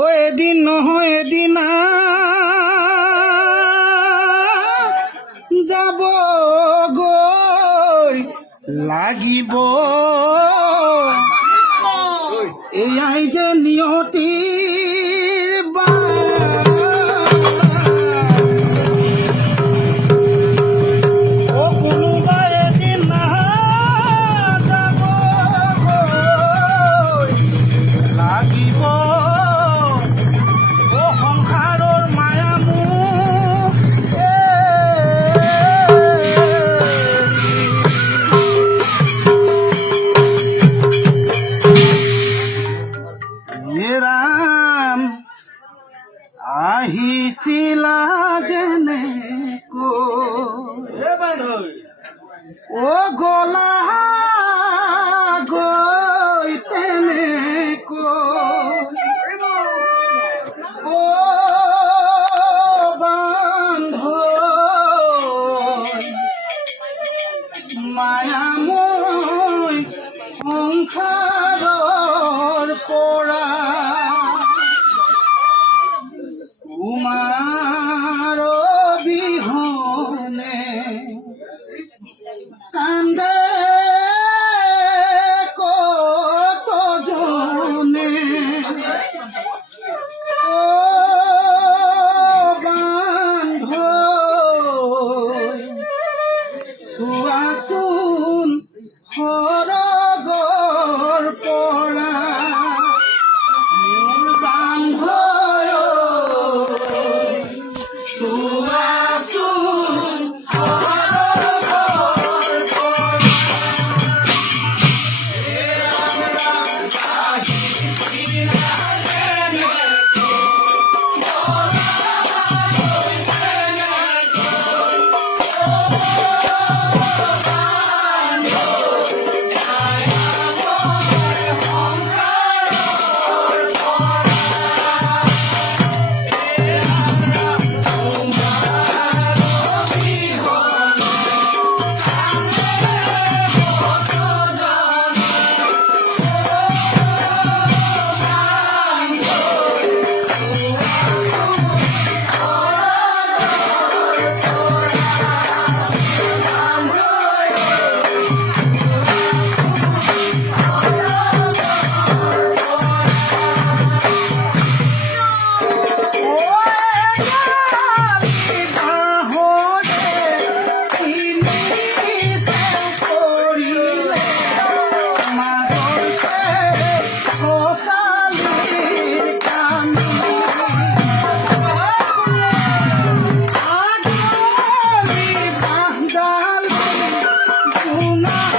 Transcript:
ও এদিন নহয় এদিন যাব গৈ লাগিব এয়াই যে নিয়তিৰ বাট ও কোনোবা এদিন যাব গৈ লাগিব ও সংসাৰৰ মায়া মোক ৰাম আহিছিলা যেনেকৈ ও গলা গৈ তেনেকৈ ও বান্ধৈ মায়াময় সংসাৰৰ পৰা তোমাৰ অবিহনে কান্দে কতজনে ও বান্ধৈ চোৱাচোন সৰগৰ পৰা মোৰ বান্ধৈ চোৱাচোন una